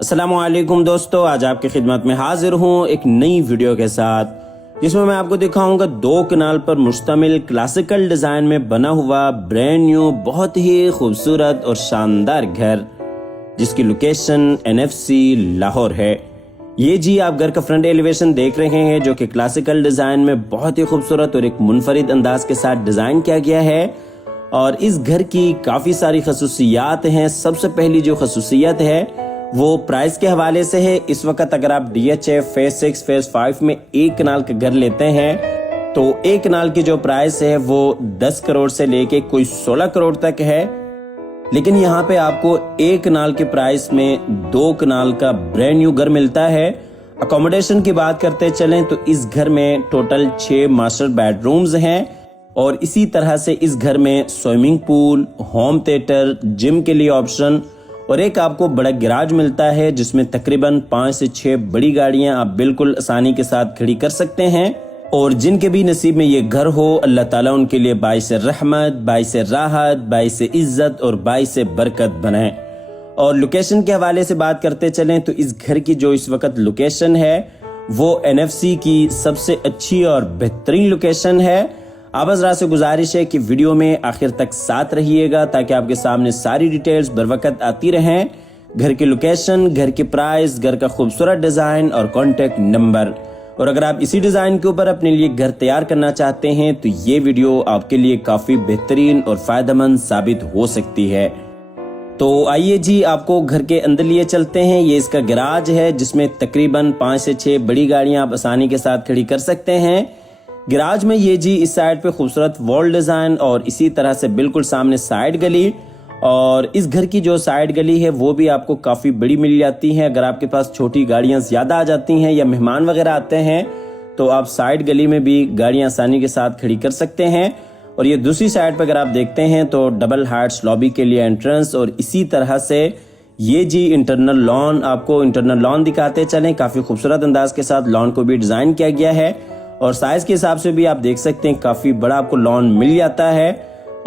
अस्सलामुअलैकुम दोस्तों, आज आपकी खिदमत में हाजिर हूँ एक नई वीडियो के साथ जिसमें मैं आपको दिखाऊंगा 2 कनाल पर मुश्तमिल क्लासिकल डिजाइन में बना हुआ ब्रांड न्यू बहुत ही खूबसूरत और शानदार घर जिसकी लोकेशन NFC लाहौर है। ये जी आप घर का फ्रंट एलिवेशन देख रहे हैं जो कि क्लासिकल डिजाइन में बहुत ही खूबसूरत और एक मुनफरिद अंदाज के साथ डिजाइन किया गया है। और इस घर की काफी सारी खसूसियात हैं। सबसे पहली जो खसूसियत है वो प्राइस के हवाले से है। इस वक्त अगर आप DHA फेज 6 फेज 5 में 1 कनाल का घर लेते हैं तो 1 कनाल की जो प्राइस है वो 10 करोड़ से लेके कोई 16 करोड़ तक है। लेकिन यहाँ पे आपको 1 कनाल के प्राइस में 2 कनाल का ब्रांड न्यू घर मिलता है। अकोमोडेशन की बात करते चलें तो इस घर में टोटल 6 मास्टर बेडरूम्स हैं और इसी तरह से इस घर में swimming pool, home theatre, gym के लिए ऑप्शन और एक आपको बड़ा गैराज मिलता है जिसमें तकरीबन 5 से 6 बड़ी गाड़ियां आप बिल्कुल आसानी के साथ खड़ी कर सकते हैं। और जिनके भी नसीब में ये घर हो, अल्लाह ताला उनके लिए बाइस रहमत, बाइस राहत, बाइस इज्जत और बाइस बरकत बनाए। और लोकेशन के हवाले से बात करते चलें तो इस घर की जो इस वक्त लोकेशन है वो NFC की सबसे अच्छी और बेहतरीन लोकेशन है। आप हज़रात से गुजारिश है कि वीडियो में आखिर तक साथ रहिएगा ताकि आपके सामने सारी डिटेल्स बर वक्त आती रहें। घर की लोकेशन, घर की प्राइस, घर का खूबसूरत डिजाइन और कॉन्टेक्ट नंबर। और अगर आप इसी डिजाइन के ऊपर अपने लिए घर तैयार करना चाहते हैं तो ये वीडियो आपके लिए काफी बेहतरीन और फायदेमंद साबित हो सकती है। तो आइए जी आपको घर के अंदर लिए चलते हैं। ये इसका गैराज है जिसमें तकरीबन 5 से 6 बड़ी गाड़ियां आप आसानी के साथ खड़ी कर सकते हैं। गैराज में ये जी इस साइड पे खूबसूरत वॉल डिजाइन और इसी तरह से बिल्कुल सामने साइड गली। और इस घर की जो साइड गली है वो भी आपको काफी बड़ी मिल जाती है। अगर आपके पास छोटी गाड़ियां ज्यादा आ जाती हैं या मेहमान वगैरह आते हैं तो आप साइड गली में भी गाड़ियां आसानी के साथ खड़ी कर सकते हैं। और ये दूसरी साइड पे अगर आप देखते हैं तो डबल हार्ट्स लॉबी के लिए एंट्रेंस और इसी तरह से ये जी इंटरनल लॉन, आपको इंटरनल लॉन दिखाते चलें। काफी खूबसूरत अंदाज के साथ लॉन को भी डिजाइन किया गया है और साइज के हिसाब से भी आप देख सकते हैं काफी बड़ा आपको लॉन मिल जाता है।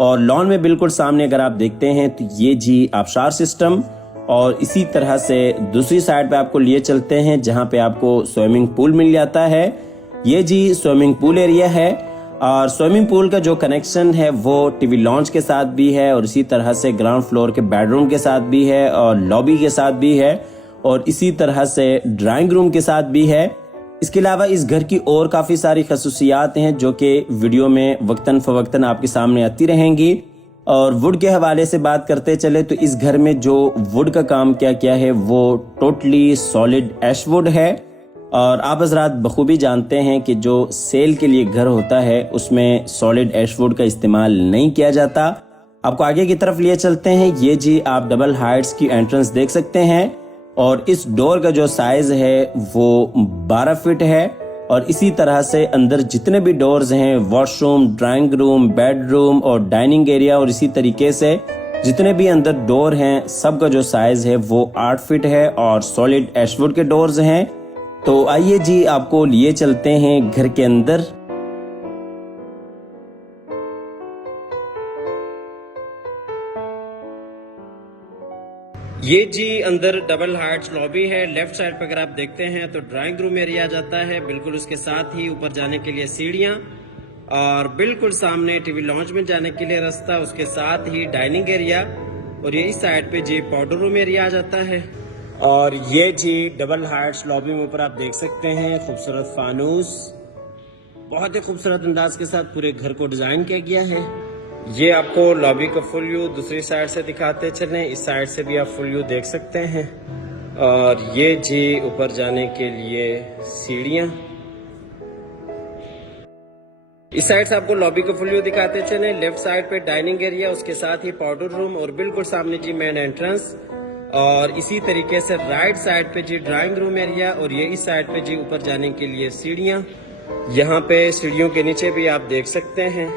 और लॉन में बिल्कुल सामने अगर आप देखते हैं तो ये जी आबशार सिस्टम और इसी तरह से दूसरी साइड पे आपको लिए चलते हैं जहां पे आपको स्विमिंग पूल मिल जाता है। ये जी स्विमिंग पूल एरिया है और स्विमिंग पूल का जो कनेक्शन है वो टीवी लॉन्च के साथ भी है और इसी तरह से ग्राउंड फ्लोर के बेडरूम के साथ भी है और लॉबी के साथ भी है और इसी तरह से ड्राइंग रूम के साथ भी है। इसके अलावा इस घर की और काफी सारी खसूसियात हैं जो कि वीडियो में वक्तन फवक्तन आपके सामने आती रहेंगी। और वुड के हवाले से बात करते चले तो इस घर में जो वुड का काम किया है वो टोटली सॉलिड ऐश वुड है। और आप हजरात बखूबी जानते हैं कि जो सेल के लिए घर होता है उसमें सॉलिड ऐश वुड का इस्तेमाल नहीं किया जाता। आपको आगे की तरफ लिए चलते हैं। ये जी आप डबल हाइट्स की एंट्रेंस देख सकते हैं और इस डोर का जो साइज है वो 12 फीट है। और इसी तरह से अंदर जितने भी डोर्स हैं, वॉशरूम, ड्राइंग रूम, बेडरूम और डाइनिंग एरिया और इसी तरीके से जितने भी अंदर डोर हैं सबका जो साइज है वो 8 फीट है और सॉलिड ऐशवुड के डोर्स हैं। तो आइए जी आपको लिए चलते हैं घर के अंदर। ये जी अंदर डबल हार्ट्स लॉबी है। लेफ्ट साइड पर अगर आप देखते हैं तो ड्राइंग रूम एरिया जाता है, बिल्कुल उसके साथ ही ऊपर जाने के लिए सीढ़ियां और बिल्कुल सामने टीवी लॉन्च में जाने के लिए रास्ता, उसके साथ ही डाइनिंग एरिया और ये इस साइड पे जी पाउडर रूम एरिया आ जाता है। और ये जी डबल हार्ट्स लॉबी में ऊपर आप देख सकते हैं खूबसूरत फानूस, बहुत ही खूबसूरत अंदाज के साथ पूरे घर को डिजाइन किया गया है। ये आपको लॉबी का फुल व्यू दूसरी साइड से दिखाते चलें। इस साइड से भी आप फुल व्यू देख सकते हैं। और ये जी ऊपर जाने के लिए सीढ़ियां। इस साइड से आपको लॉबी का फुल व्यू दिखाते चलें। लेफ्ट साइड पे डाइनिंग एरिया, उसके साथ ही पाउडर रूम और बिल्कुल सामने जी मेन एंट्रेंस। और इसी तरीके से राइट साइड पे जी ड्राइंग रूम एरिया और ये इस साइड पे जी ऊपर जाने के लिए सीढ़ियां। यहाँ पे सीढ़ियों के नीचे भी आप देख सकते हैं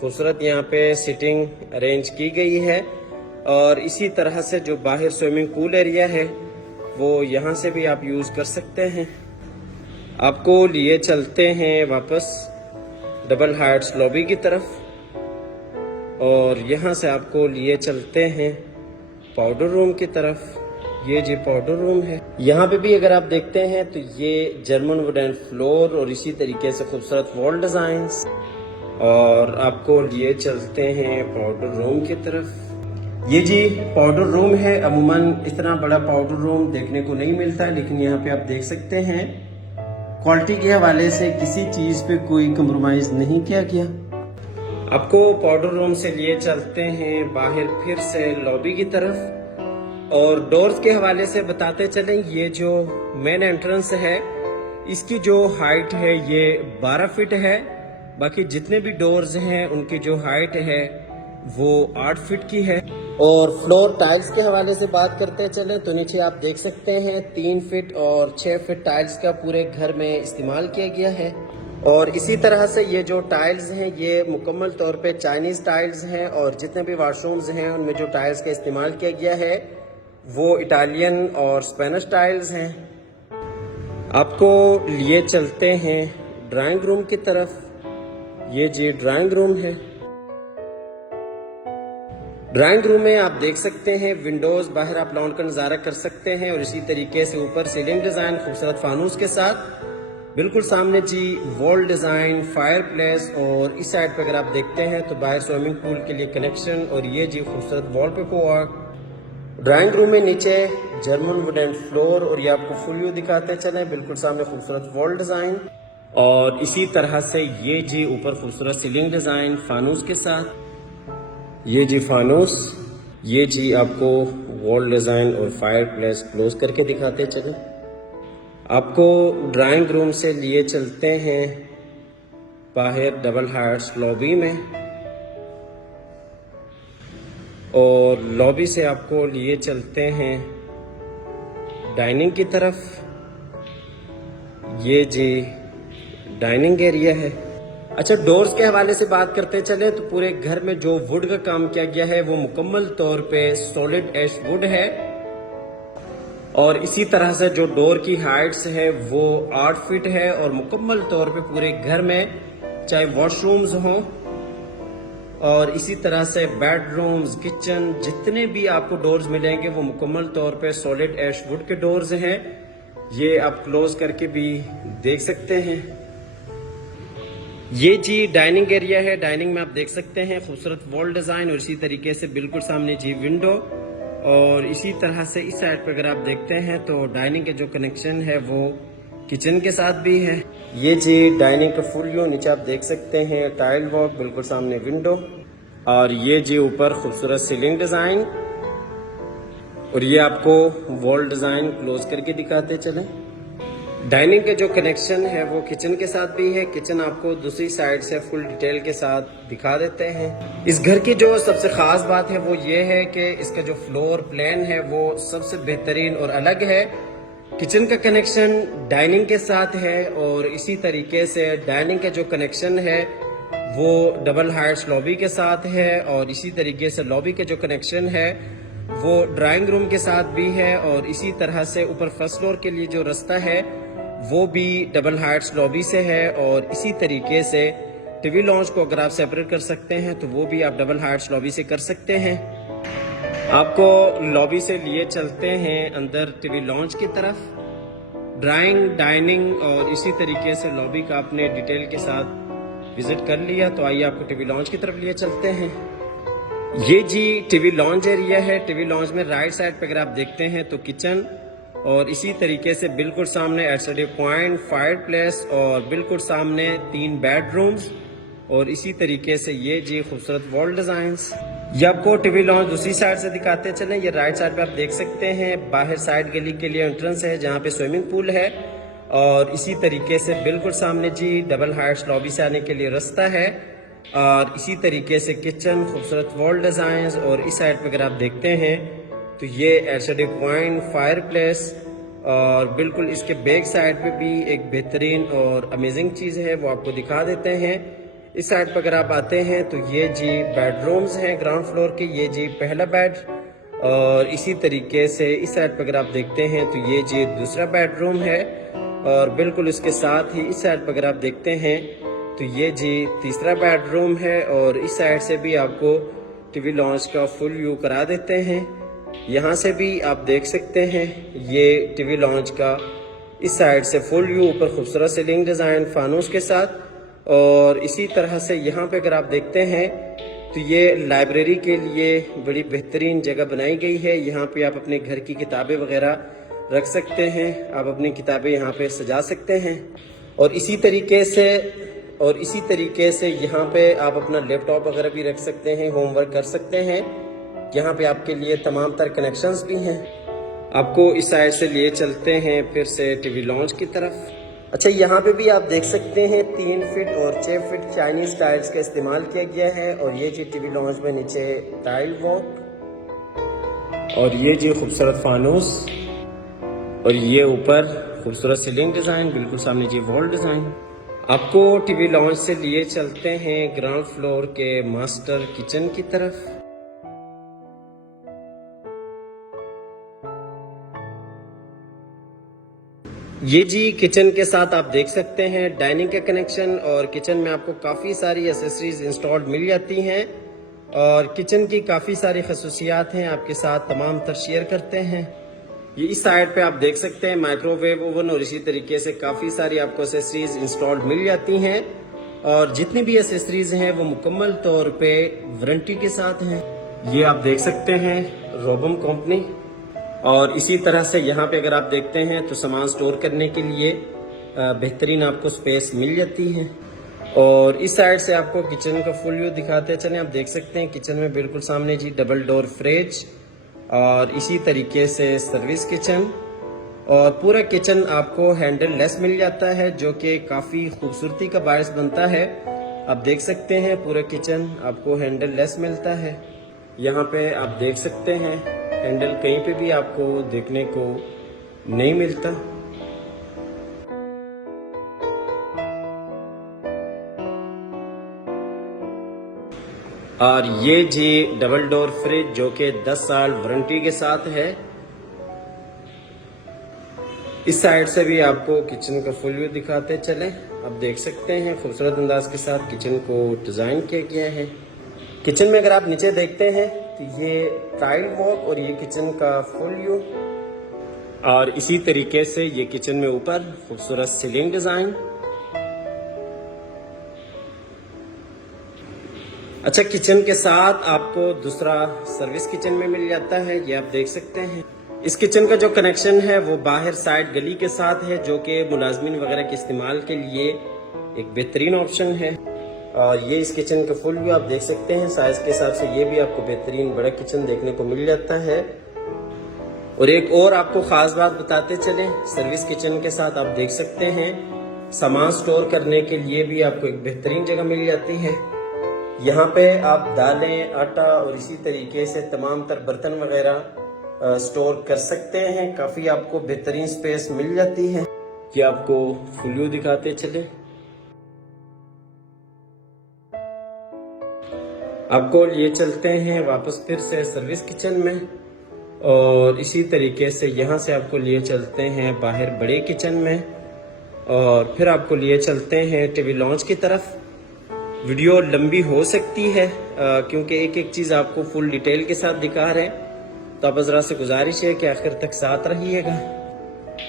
खूबसूरत यहाँ पे सिटिंग अरेंज की गई है। और इसी तरह से जो बाहर स्विमिंग पूल एरिया है वो यहाँ से भी आप यूज कर सकते हैं। आपको लिए चलते हैं वापस डबल हार्ट्स लॉबी की तरफ और यहाँ से आपको लिए चलते हैं पाउडर रूम की तरफ। ये जी पाउडर रूम है। यहाँ पे भी अगर आप देखते हैं तो ये जर्मन वुडन फ्लोर और इसी तरीके से खूबसूरत वॉल डिजाइन्स। और आपको लिए चलते हैं पाउडर रूम की तरफ। ये जी पाउडर रूम है। अमूमन इतना बड़ा पाउडर रूम देखने को नहीं मिलता है, लेकिन यहाँ पे आप देख सकते हैं क्वालिटी के हवाले से किसी चीज पे कोई कंप्रोमाइज नहीं किया गया। आपको पाउडर रूम से लिए चलते हैं बाहर फिर से लॉबी की तरफ। और डोर्स के हवाले से बताते चलें, ये जो मेन एंट्रेंस है इसकी जो हाइट है ये 12 फीट है। बाकी जितने भी डोर्स हैं उनकी जो हाइट है वो 8 फीट की है। और फ्लोर टाइल्स के हवाले से बात करते चलें तो नीचे आप देख सकते हैं 3 फीट और 6 फीट टाइल्स का पूरे घर में इस्तेमाल किया गया है। और इसी तरह से ये जो टाइल्स हैं ये मुकम्मल तौर पे चाइनीज टाइल्स हैं। और जितने भी वॉशरूम्स हैं उनमें जो टाइल्स का इस्तेमाल किया गया है वो इटालियन और स्पेनिश टाइल्स हैं। आपको लिए चलते हैं ड्राइंग रूम की तरफ। ये जी ड्राइंग रूम है। ड्राइंग रूम में आप देख सकते हैं विंडोज, बाहर आप लॉन का नजारा कर सकते हैं। और इसी तरीके से ऊपर सीलिंग डिजाइन खूबसूरत फानूस के साथ। बिल्कुल सामने जी वॉल डिजाइन, फायर प्लेस। और इस साइड पे अगर आप देखते हैं तो बाहर स्विमिंग पूल के लिए कनेक्शन। और ये जी खूबसूरत वॉलपेपर वर्क। ड्राइंग रूम में नीचे जर्मन वुडन फ्लोर। और ये आपको फुल व्यू दिखाते चले। बिल्कुल सामने खूबसूरत वॉल डिजाइन। और इसी तरह से ये जी ऊपर खूबसूरत सीलिंग डिजाइन फानूस के साथ। ये जी फानूस। ये जी आपको वॉल डिजाइन और फायर प्लेस क्लोज करके दिखाते चले। आपको ड्राइंग रूम से लिए चलते हैं बाहर डबल हार्ट्स लॉबी में। और लॉबी से आपको लिए चलते हैं डाइनिंग की तरफ। ये जी डाइनिंग एरिया है। अच्छा, डोर्स के हवाले से बात करते चले तो पूरे घर में जो वुड का काम किया गया है वो मुकम्मल तौर पे सॉलिड एश वुड है। और इसी तरह से जो डोर की हाइट्स है वो 8 फीट है। और मुकम्मल तौर पे पूरे घर में चाहे वॉशरूम्स हों और इसी तरह से बेडरूम्स, किचन, जितने भी आपको डोर्स मिलेंगे वो मुकम्मल तौर पे सॉलिड एश वुड के डोर्स हैं। ये आप क्लोज करके भी देख सकते हैं। ये जी डाइनिंग एरिया है। डाइनिंग में आप देख सकते हैं खूबसूरत वॉल डिजाइन। और इसी तरीके से बिल्कुल सामने जी विंडो। और इसी तरह से इस साइड पर अगर आप देखते हैं तो डाइनिंग के जो कनेक्शन है वो किचन के साथ भी है। ये जी डाइनिंग का फुल व्यू। नीचे आप देख सकते हैं टाइल वर्क, बिल्कुल सामने विंडो। और ये जी ऊपर खूबसूरत सीलिंग डिजाइन। और ये आपको वॉल डिजाइन क्लोज करके दिखाते चले। डाइनिंग के जो कनेक्शन है वो किचन के साथ भी है। किचन आपको दूसरी साइड से फुल डिटेल के साथ दिखा देते हैं। इस घर की जो सबसे खास बात है वो ये है कि इसका जो फ्लोर प्लान है वो सबसे बेहतरीन और अलग है। किचन का कनेक्शन डाइनिंग के साथ है। और इसी तरीके से डाइनिंग का जो कनेक्शन है वो डबल हाइट्स लॉबी के साथ है। और इसी तरीके से लॉबी के जो कनेक्शन है वो ड्राइंग रूम के साथ भी है। और इसी तरह से ऊपर फर्स्ट फ्लोर के लिए जो रास्ता है वो भी डबल हाइट्स लॉबी से है। और इसी तरीके से टीवी लॉन्च को अगर आप सेपरेट कर सकते हैं तो वो भी आप डबल हाइट्स लॉबी से कर सकते हैं। आपको लॉबी से लिए चलते हैं अंदर टीवी लॉन्च की तरफ। ड्राइंग, डाइनिंग और इसी तरीके से लॉबी का आपने डिटेल के साथ विजिट कर लिया। तो आइए आपको टीवी लॉन्च की तरफ लिए चलते हैं। ये जी टीवी लॉन्च एरिया है। टीवी लॉन्च में राइट साइड पे अगर आप देखते हैं तो किचन। और इसी तरीके से बिल्कुल सामने एलसीडी पॉइंट, फायर प्लेस। और बिल्कुल सामने 3 बेडरूम्स। और इसी तरीके से ये जी खूबसूरत वॉल डिजाइन्स। ये आपको टीवी लॉन्च दूसरी साइड से दिखाते चलें। ये राइट साइड पे आप देख सकते हैं बाहर साइड गली के लिए एंट्रेंस है जहाँ पे स्विमिंग पूल है। और इसी तरीके से बिल्कुल सामने जी डबल हाइट्स लॉबी से आने के लिए रास्ता है। और इसी तरीके से किचन, खूबसूरत वॉल डिजाइन्स। और इस साइड पे अगर आप देखते हैं तो ये एलसीडी पॉइंट, फायर प्लेस। और बिल्कुल इसके बैक साइड पे भी एक बेहतरीन और अमेजिंग चीज़ है वो आपको दिखा देते हैं। इस साइड पर अगर आप आते हैं तो ये जी बेडरूम्स हैं ग्राउंड फ्लोर के। ये जी पहला बेड। और इसी तरीके से इस साइड पर अगर आप देखते हैं तो ये जी दूसरा बेडरूम है। और बिल्कुल इसके साथ ही इस साइड पर अगर आप देखते हैं तो ये जी तीसरा बेडरूम है। और इस साइड से भी आपको टीवी लॉन्च का फुल व्यू करा देते हैं। यहाँ से भी आप देख सकते हैं ये टीवी लॉन्च का इस साइड से फुल व्यू, ऊपर खूबसूरत सीलिंग डिज़ाइन फानूस के साथ। और इसी तरह से यहाँ पे अगर आप देखते हैं तो ये लाइब्रेरी के लिए बड़ी बेहतरीन जगह बनाई गई है। यहाँ पे आप अपने घर की किताबें वगैरह रख सकते हैं, आप अपनी किताबें यहाँ पे सजा सकते हैं। और इसी तरीके से यहाँ पे आप अपना लैपटॉप वगैरह भी रख सकते हैं, होमवर्क कर सकते हैं। यहाँ पे आपके लिए तमाम तर कनेक्शंस भी हैं। आपको इस साइड से लिए चलते हैं फिर से टीवी लॉन्च की तरफ। अच्छा, यहाँ पे भी आप देख सकते हैं 3 फीट और 6 फीट चाइनीज टाइल्स का इस्तेमाल किया गया है। और ये जी टीवी लॉन्च में नीचे टाइल वॉक, और ये जी खूबसूरत फानूस, और ये ऊपर खूबसूरत सीलिंग डिज़ाइन, बिल्कुल सामने जी वॉल डिज़ाइन। आपको टीवी लॉन्च से लिए चलते हैं ग्राउंड फ्लोर के मास्टर किचन की तरफ। ये जी किचन के साथ आप देख सकते हैं डाइनिंग का कनेक्शन, और किचन में आपको काफ़ी सारी एसेसरीज इंस्टॉल्ड मिल जाती हैं। और किचन की काफ़ी सारी खसूसियात हैं, आपके साथ तमाम तर शेयर करते हैं। ये इस साइड पे आप देख सकते हैं माइक्रोवेव ओवन, और इसी तरीके से काफ़ी सारी आपको एसेसरीज इंस्टॉल्ड मिल जाती हैं। और जितनी भी एसेसरीज हैं वो मुकम्मल तौर पे वारंटी के साथ हैं। ये आप देख सकते हैं रोबम कंपनी। और इसी तरह से यहाँ पे अगर आप देखते हैं तो सामान स्टोर करने के लिए बेहतरीन आपको स्पेस मिल जाती है। और इस साइड से आपको किचन का फुल व्यू दिखाते चलें। आप देख सकते हैं किचन में बिल्कुल सामने जी डबल डोर फ्रिज, और इसी तरीके से सर्विस किचन। और पूरा किचन आपको हैंडल लेस मिल जाता है, जो कि काफ़ी खूबसूरती का बायस बनता है। आप देख सकते हैं पूरा किचन आपको हैंडल लेस मिलता है। यहाँ पे आप देख सकते हैं हैंडल कहीं पे भी आपको देखने को नहीं मिलता। और ये जी डबल डोर फ्रिज जो कि 10 साल वारंटी के साथ है। इस साइड से भी आपको किचन का फुल व्यू दिखाते चले। आप देख सकते हैं खूबसूरत अंदाज के साथ किचन को डिज़ाइन किया गया है। किचन में अगर आप नीचे देखते हैं तो ये टाइल वॉक, और ये किचन का फुल व्यू। और इसी तरीके से ये किचन में ऊपर खूबसूरत सीलिंग डिज़ाइन। अच्छा, किचन के साथ आपको दूसरा सर्विस किचन में मिल जाता है, ये आप देख सकते हैं। इस किचन का जो कनेक्शन है वो बाहर साइड गली के साथ है, जो कि मुलाजमीन वगैरह के इस्तेमाल के लिए एक बेहतरीन ऑप्शन है। और ये इस किचन का फुल व्यू आप देख सकते हैं। साइज के हिसाब से ये भी आपको बेहतरीन बड़ा किचन देखने को मिल जाता है। और एक और आपको खास बात बताते चले, सर्विस किचन के साथ आप देख सकते हैं सामान स्टोर करने के लिए भी आपको एक बेहतरीन जगह मिल जाती है। यहाँ पे आप दालें, आटा और इसी तरीके से तमाम तर बर्तन वगैरह स्टोर कर सकते हैं। काफ़ी आपको बेहतरीन स्पेस मिल जाती है। ये आपको फुल व्यू दिखाते चले। आपको लिए चलते हैं वापस फिर से सर्विस किचन में, और इसी तरीके से यहाँ से आपको लिए चलते हैं बाहर बड़े किचन में, और फिर आपको लिए चलते हैं टीवी लॉन्च की तरफ। वीडियो लंबी हो सकती है क्योंकि एक एक चीज़ आपको फुल डिटेल के साथ दिखा रहे हैं, तो आप ज़रा से गुजारिश है कि आखिर तक साथ रहिएगा।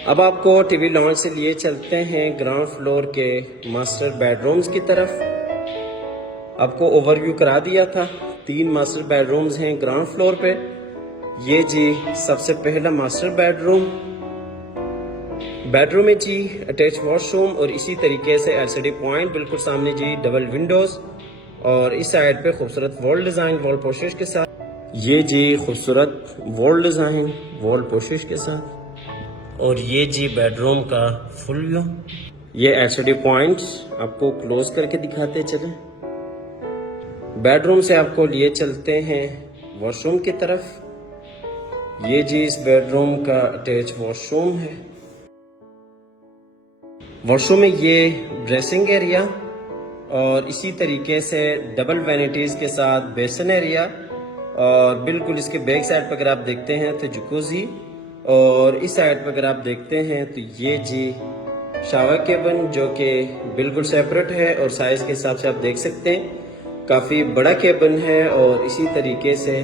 अब आपको टीवी लॉन्च से लिए चलते हैं ग्राउंड फ्लोर के मास्टर बेडरूम्स की तरफ। आपको ओवरव्यू करा दिया था, 3 मास्टर बेडरूम्स हैं ग्राउंड फ्लोर पे। ये जी सबसे पहला मास्टर बेडरूम में जी अटैच वॉशरूम, और इसी तरीके से एलसीडी पॉइंट, बिल्कुल सामने जी डबल विंडोज, और इस साइड पे खूबसूरत वॉल डिजाइन वॉल पोशिश के साथ। ये जी खूबसूरत वॉल डिजाइन वॉल पोशिश के साथ। और ये जी बेडरूम का फुल व्यू। ये एलसीडी पॉइंट्स आपको क्लोज करके दिखाते चले। बेडरूम से आपको लिए चलते हैं वॉशरूम की तरफ। ये जी इस बेडरूम का अटैच वॉशरूम है। वॉशरूम में ये ड्रेसिंग एरिया, और इसी तरीके से डबल वैनिटीज़ के साथ बेसन एरिया, और बिल्कुल इसके बैक साइड पर अगर आप देखते हैं तो जकूजी, और इस साइड पर अगर आप देखते हैं तो ये जी शावर केबिन जो कि बिल्कुल सेपरेट है, और साइज़ के हिसाब से आप देख सकते हैं काफ़ी बड़ा केबिन है। और इसी तरीके से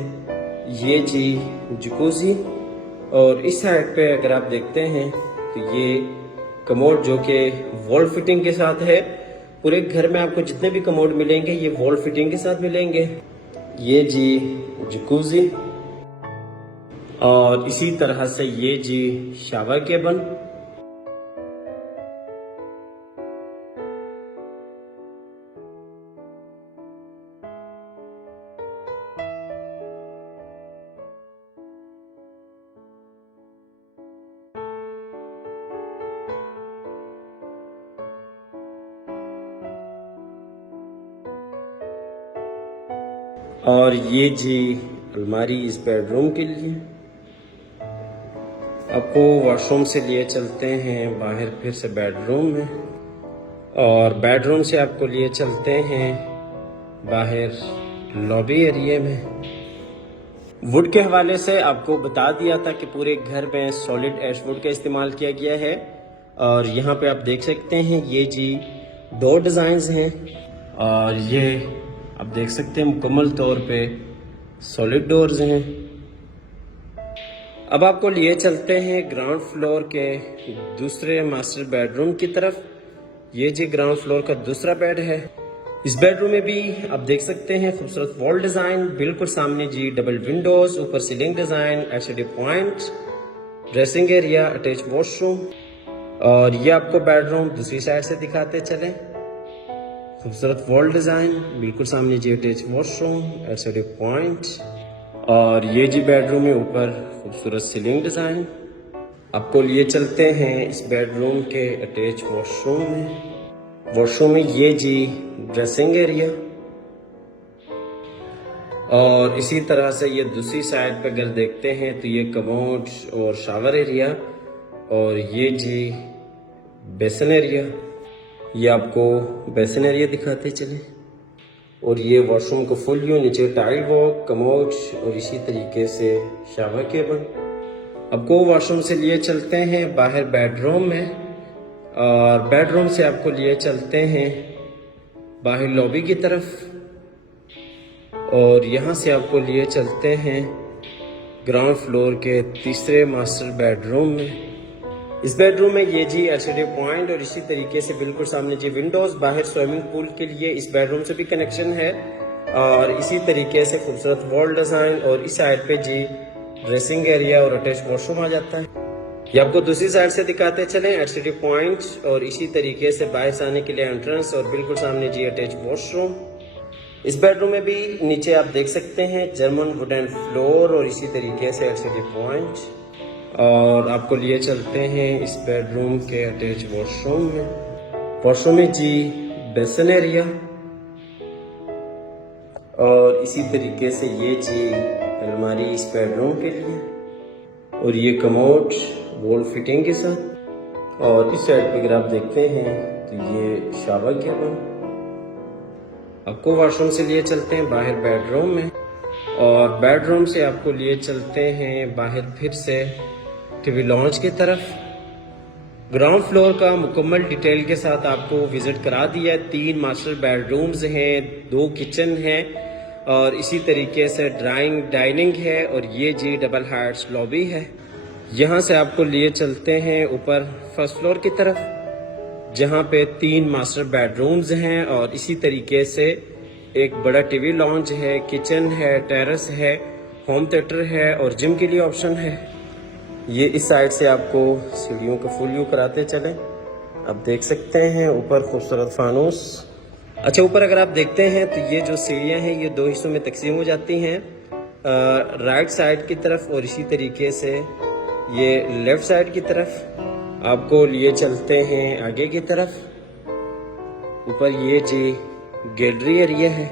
ये जी जकूजी, और इस साइड पे अगर आप देखते हैं तो ये कमोड जो कि वॉल फिटिंग के साथ है। पूरे घर में आपको जितने भी कमोड मिलेंगे ये वॉल फिटिंग के साथ मिलेंगे। ये जी जकूजी, और इसी तरह से ये जी शावर केबल। और ये जी अलमारी इस बेडरूम के लिए। आपको वॉशरूम से लिए चलते हैं बाहर फिर से बेडरूम में, और बेडरूम से आपको लिए चलते हैं बाहर लॉबी एरिया में। वुड के हवाले से आपको बता दिया था कि पूरे घर में सॉलिड एश वुड का इस्तेमाल किया गया है। और यहाँ पे आप देख सकते हैं ये जी दो डिज़ाइंस हैं, और ये आप देख सकते हैं मुकम्मल तौर पे सॉलिड डोर्स हैं। अब आपको लिए चलते हैं ग्राउंड फ्लोर के दूसरे मास्टर बेडरूम की तरफ। ये जी ग्राउंड फ्लोर का दूसरा बेड है। इस बेडरूम में भी आप देख सकते हैं खूबसूरत वॉल डिजाइन, बिल्कुल सामने जी डबल विंडोज, ऊपर ceiling design, HD point, dressing area, attach washroom. और ये आपको बेडरूम दूसरी साइड से दिखाते चले। खूबसूरत वॉल डिजाइन, बिल्कुल सामने जी अटैच वॉशरूम, एचडी पॉइंट, और ये जी बेडरूम में ऊपर खूबसूरत सीलिंग डिजाइन। आपको लिए चलते हैं इस बेडरूम के अटैच वॉशरूम में। वॉशरूम में ये जी ड्रेसिंग एरिया, और इसी तरह से ये दूसरी साइड पे अगर देखते हैं तो ये कमोड और शावर एरिया, और ये जी बेसन एरिया। ये आपको बेसन एरिया दिखाते चले। और ये वॉशरूम को फुल व्यू, नीचे टाइल वॉक, कमोड, और इसी तरीके से शावर केबल। आपको वॉशरूम से लिए चलते हैं बाहर बेडरूम में, और बेडरूम से आपको लिए चलते हैं बाहर लॉबी की तरफ, और यहाँ से आपको लिए चलते हैं ग्राउंड फ्लोर के तीसरे मास्टर बेडरूम में। इस बेडरूम में ये जी एलसीडी पॉइंट, और इसी तरीके से बिल्कुल सामने जी विंडोज, बाहर स्विमिंग पूल के लिए इस बेडरूम से भी कनेक्शन है। और इसी तरीके से खूबसूरत वॉल डिजाइन, और इस साइड पे जी ड्रेसिंग एरिया और अटैच वॉशरूम आ जाता है। ये आपको दूसरी साइड से दिखाते चले, एलसीडी पॉइंट, और इसी तरीके से बाहर से आने के लिए एंट्रेंस, और बिल्कुल सामने जी अटैच वॉशरूम। इस बेडरूम में भी नीचे आप देख सकते हैं जर्मन वुडन फ्लोर, और इसी तरीके से एलसीडी पॉइंट। और आपको लिए चलते हैं इस बेडरूम के अटैच वॉशरूम में। वॉशरूम में जी बेसन एरिया, और इसी तरीके से ये जी अलमारी इस बेडरूम के लिए, और ये कमोड वॉल फिटिंग के साथ। और इस साइड पे अगर आप देखते हैं तो ये शावर केबल। आपको वॉशरूम से लिए चलते हैं बाहर बेडरूम में, और बेडरूम से आपको लिए चलते हैं बाहर फिर से टीवी लॉन्च की तरफ। ग्राउंड फ्लोर का मुकम्मल डिटेल के साथ आपको विजिट करा दिया है। 3 मास्टर बेडरूम्स हैं, 2 किचन हैं, और इसी तरीके से ड्राइंग डाइनिंग है, और ये जी डबल हार्ट्स लॉबी है। यहाँ से आपको लिए चलते हैं ऊपर फर्स्ट फ्लोर की तरफ, जहाँ पे 3 मास्टर बेडरूम्स हैं, और इसी तरीके से एक बड़ा टीवी लॉन्च है, किचन है, टेरेस है, होम थिएटर है, और जिम के लिए ऑप्शन है। ये इस साइड से आपको सीढ़ियों का फुल व्यू कराते चले। आप देख सकते हैं ऊपर खूबसूरत फानूस। अच्छा, ऊपर अगर आप देखते हैं तो ये जो सीढ़ियाँ हैं ये 2 हिस्सों में तकसीम हो जाती हैं, राइट साइड की तरफ, और इसी तरीके से ये लेफ्ट साइड की तरफ। आपको लिए चलते हैं आगे की तरफ। ऊपर ये जी गैलरी एरिया है।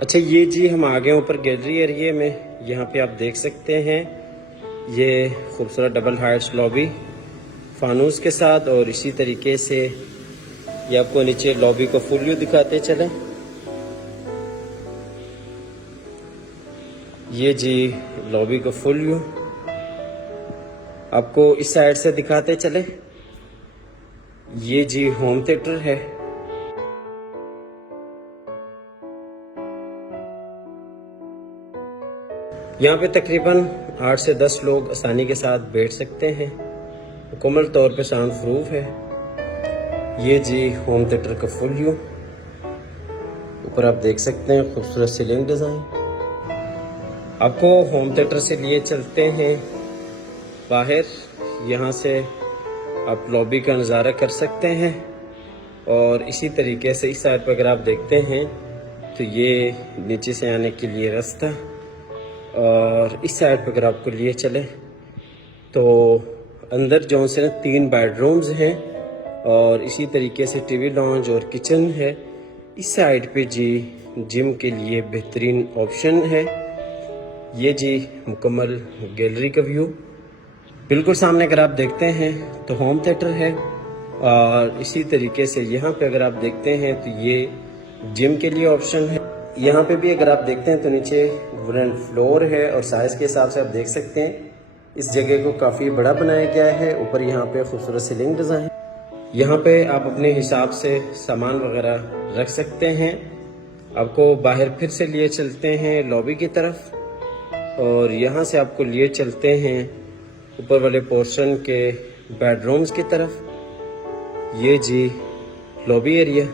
अच्छा, ये जी हम आ गए ऊपर गैलरी एरिया में। यहाँ पे आप देख सकते हैं ये खूबसूरत डबल हाइट्स लॉबी फानूस के साथ, और इसी तरीके से ये आपको नीचे लॉबी को फुल व्यू दिखाते चले। ये जी लॉबी को फुल व्यू आपको इस साइड से दिखाते चले। ये जी होम थिएटर है। यहाँ पे तकरीबन 8 से 10 लोग आसानी के साथ बैठ सकते हैं। मुकम्मल तौर पे साउंड प्रूफ है। ये जी होम थिएटर का फुल व्यू। ऊपर आप देख सकते हैं खूबसूरत सीलिंग डिज़ाइन। आपको होम थिएटर से लिए चलते हैं बाहर। यहाँ से आप लॉबी का नज़ारा कर सकते हैं और इसी तरीके से इस साइड पर अगर आप देखते हैं तो ये नीचे से आने के लिए रास्ता, और इस साइड पर अगर आपको लिए चले तो अंदर जो से 3 बेडरूम्स हैं और इसी तरीके से टीवी लॉन्ज और किचन है। इस साइड पे जी जिम के लिए बेहतरीन ऑप्शन है। ये जी मुकम्मल गैलरी का व्यू। बिल्कुल सामने अगर आप देखते हैं तो होम थिएटर है, और इसी तरीके से यहाँ पे अगर आप देखते हैं तो ये जिम के लिए ऑप्शन है। यहाँ पे भी अगर आप देखते हैं तो नीचे वुडन फ्लोर है और साइज के हिसाब से आप देख सकते हैं इस जगह को काफ़ी बड़ा बनाया गया है। ऊपर यहाँ पे खूबसूरत सीलिंग डिज़ाइन। यहाँ पे आप अपने हिसाब से सामान वगैरह रख सकते हैं। आपको बाहर फिर से लिए चलते हैं लॉबी की तरफ, और यहाँ से आपको लिए चलते हैं ऊपर वाले पोर्शन के बेडरूम्स की तरफ। ये जी लॉबी एरिया।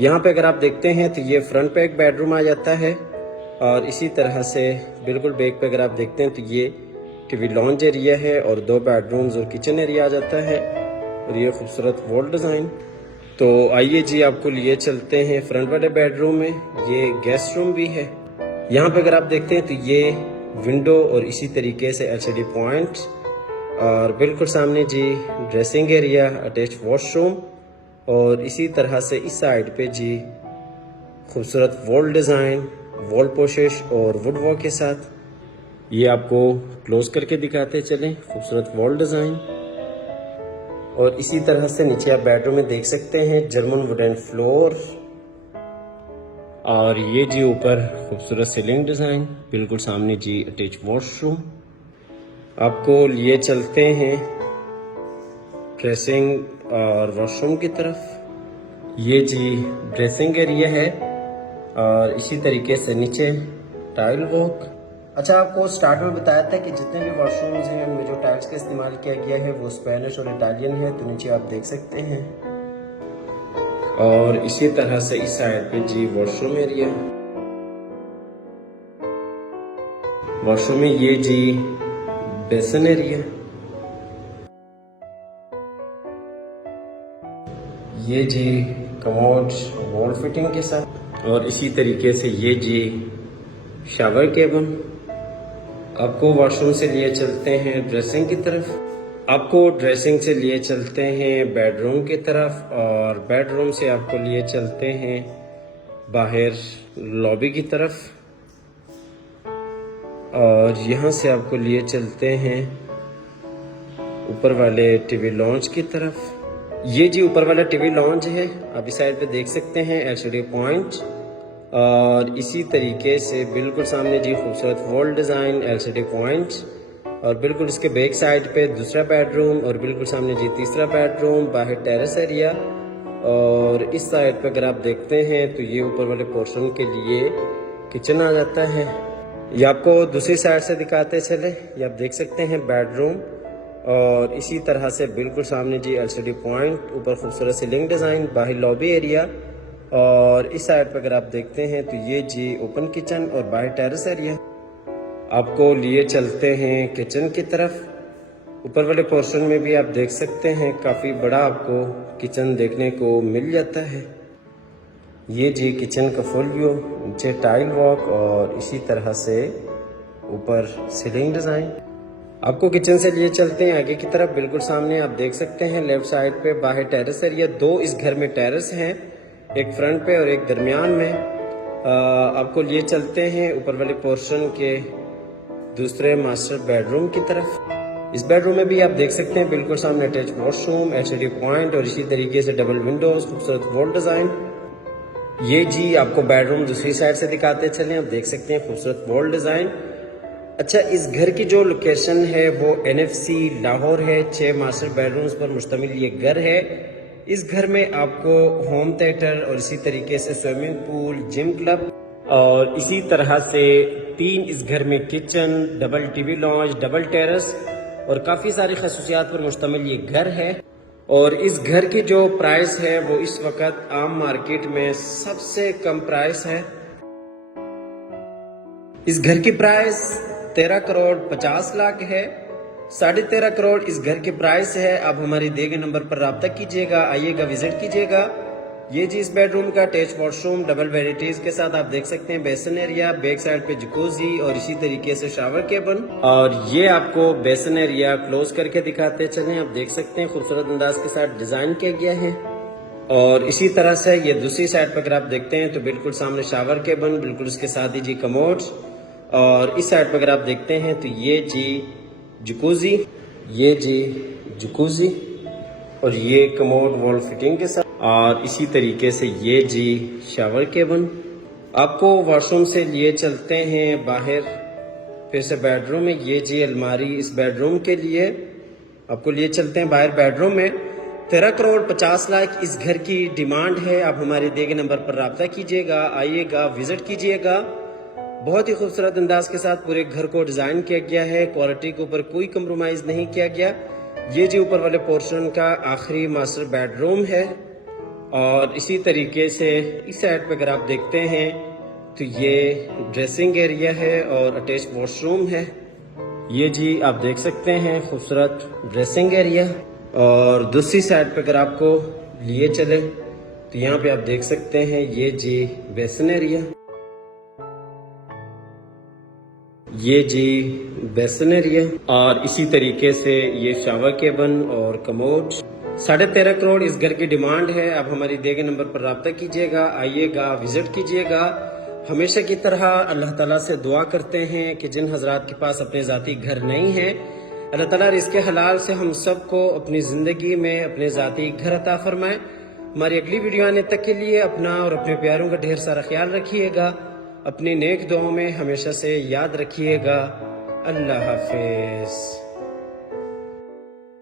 यहाँ पे अगर आप देखते हैं तो ये फ्रंट पे एक बेडरूम आ जाता है, और इसी तरह से बिल्कुल बैक पे अगर आप देखते हैं तो ये टीवी लॉन्ज एरिया है और 2 बेडरूम्स और किचन एरिया आ जाता है, और ये खूबसूरत वॉल डिज़ाइन। तो आइए जी आपको लिए चलते हैं फ्रंट वाले बेडरूम में। ये गेस्ट रूम भी है। यहाँ पे अगर आप देखते हैं तो ये विंडो और इसी तरीके से LCD पॉइंट, और बिल्कुल सामने जी ड्रेसिंग एरिया, अटैच वॉशरूम, और इसी तरह से इस साइड पे जी खूबसूरत वॉल डिज़ाइन, वॉल पोशिश और वुड वॉक के साथ। ये आपको क्लोज करके दिखाते चलें खूबसूरत वॉल डिज़ाइन। और इसी तरह से नीचे आप बेडरूम में देख सकते हैं जर्मन वुडन फ्लोर, और ये जी ऊपर खूबसूरत सीलिंग डिज़ाइन। बिल्कुल सामने जी अटैच वॉशरूम। आपको लिए चलते हैं ड्रेसिंग और वॉशरूम की तरफ। ये जी ड्रेसिंग एरिया है, और इसी तरीके से नीचे टाइल वॉक। अच्छा, आपको स्टार्ट में बताया था कि जितने भी वॉशरूम्स हैं उनमें जो टाइल्स का इस्तेमाल किया गया है वो स्पेनिश और इटालियन है, तो नीचे आप देख सकते हैं। और इसी तरह से इस साइड पे जी वॉशरूम एरिया। वॉशरूम में ये जी बेसन एरिया। ये जी कमोड वॉल फिटिंग के साथ, और इसी तरीके से ये जी शावर केबिन। आपको वॉशरूम से लिए चलते हैं ड्रेसिंग की तरफ। आपको ड्रेसिंग से लिए चलते हैं बेडरूम की तरफ, और बेडरूम से आपको लिए चलते हैं बाहर लॉबी की तरफ, और यहाँ से आपको लिए चलते हैं ऊपर वाले टीवी लॉन्च की तरफ। ये जी ऊपर वाला टीवी लॉन्च है, आप इस साइड पे देख सकते हैं LCD पॉइंट, और इसी तरीके से बिल्कुल सामने जी खूबसूरत वॉल डिज़ाइन, LCD पॉइंट, और बिल्कुल इसके बैक साइड पे दूसरा बेडरूम, और बिल्कुल सामने जी तीसरा बेडरूम, बाहर टेरेस एरिया। और इस साइड पे अगर आप देखते हैं तो ये ऊपर वाले पोर्शन के लिए किचन आ जाता है। ये आपको दूसरी साइड से दिखाते चले। ये आप देख सकते हैं बेडरूम, और इसी तरह से बिल्कुल सामने जी LCD पॉइंट, ऊपर खूबसूरत सीलिंग डिज़ाइन, बाहर लॉबी एरिया, और इस साइड पर अगर आप देखते हैं तो ये जी ओपन किचन और बाहर टेरेस एरिया। आपको लिए चलते हैं किचन की तरफ। ऊपर वाले पोर्शन में भी आप देख सकते हैं काफ़ी बड़ा आपको किचन देखने को मिल जाता है। ये जी किचन का फुल व्यू, नीचे टाइल वॉक, और इसी तरह से ऊपर सीलिंग डिज़ाइन। आपको किचन से लिए चलते हैं आगे की तरफ। बिल्कुल सामने आप देख सकते हैं लेफ्ट साइड पे बाहर टेरेस एरिया। 2 इस घर में टेरेस हैं, एक फ्रंट पे और एक दरमियान में। आपको लिए चलते हैं ऊपर वाले पोर्शन के दूसरे मास्टर बेडरूम की तरफ। इस बेडरूम में भी आप देख सकते हैं बिल्कुल सामने अटैच वॉशरूम, LCD पॉइंट, और इसी तरीके से डबल विंडोज, खूबसूरत वॉल डिज़ाइन। ये जी आपको बेडरूम दूसरी साइड से दिखाते चलें। आप देख सकते हैं खूबसूरत वॉल डिज़ाइन। अच्छा, इस घर की जो लोकेशन है वो NFC लाहौर है। 6 मास्टर बेडरूम्स पर मुश्तमिल ये घर है। इस घर में आपको होम थिएटर और इसी तरीके से स्विमिंग पूल, जिम क्लब और इसी तरह से 3 इस घर में kitchen, double TV lounge, double terrace और काफ़ी सारी खसूसियात पर मुश्तमिल ये घर है। और इस घर की जो प्राइस है वो इस वक्त आम मार्केट में सबसे कम प्राइस है। इस घर की प्राइस 13 करोड़ 50 लाख है। 13.5 करोड़ इस घर की प्राइस है। आप हमारे दिए गए नंबर पर रब्ता कीजिएगा, आइएगा, विजिट कीजिएगा। ये जी इस बेडरूम का अटैच वॉशरूम डबल वैराइटीज के साथ आप देख सकते हैं। बेसन एरिया, बैक साइड पे जकूजी और इसी तरीके से शावर केबिन। और ये आपको बेसन एरिया क्लोज करके दिखाते चलें। आप देख सकते हैं खूबसूरत अंदाज के साथ डिजाइन किया गया है। और इसी तरह से ये दूसरी साइड पर अगर आप देखते हैं तो बिल्कुल सामने शावर केबिन, बिल्कुल उसके साथ ही जी कमोड। और इस साइड पर अगर आप देखते हैं तो ये जी जकूजी, ये जी जकूजी और ये कमोड वॉल फिटिंग के साथ। और इसी तरीके से ये जी शावर केबिन। आपको वॉशरूम से लिए चलते हैं बाहर, फिर से बेडरूम में। ये जी अलमारी इस बेडरूम के लिए आपको लिए चलते हैं बाहर बेडरूम में। 13 करोड़ 50 लाख इस घर की डिमांड है। आप हमारे दिए गए नंबर पर रब्ता कीजिएगा, आइएगा, विजिट कीजिएगा। बहुत ही खूबसूरत अंदाज के साथ पूरे घर को डिजाइन किया गया है। क्वालिटी के ऊपर कोई कम्प्रोमाइज नहीं किया गया। ये जी ऊपर वाले पोर्शन का आखिरी मास्टर बेडरूम है। और इसी तरीके से इस साइड पे अगर आप देखते हैं तो ये ड्रेसिंग एरिया है और अटैच वॉशरूम है। ये जी आप देख सकते हैं खूबसूरत ड्रेसिंग एरिया। और दूसरी साइड पे अगर आपको लिए चले तो यहाँ पे आप देख सकते हैं ये जी बेसन एरिया, ये जी बेसन एरिया। और इसी तरीके से ये शावर केबिन और कमोड। 13.5 करोड़ इस घर की डिमांड है। आप हमारी दिए गए नंबर पर रब्ता कीजिएगा, आइएगा, विजिट कीजिएगा। हमेशा की तरह अल्लाह ताला से दुआ करते हैं कि जिन हजरात के पास अपने ज़ाती घर नहीं है, अल्लाह ताला रिज़्क़ हलाल से हम सबको अपनी ज़िंदगी में अपने ज़ाती घर अता फरमाए। हमारी अगली वीडियो आने तक के लिए अपना और अपने प्यारों का ढेर सारा ख्याल रखिएगा। अपनी नेक दुआओं में हमेशा से याद रखिएगा। अल्लाह हाफिज़।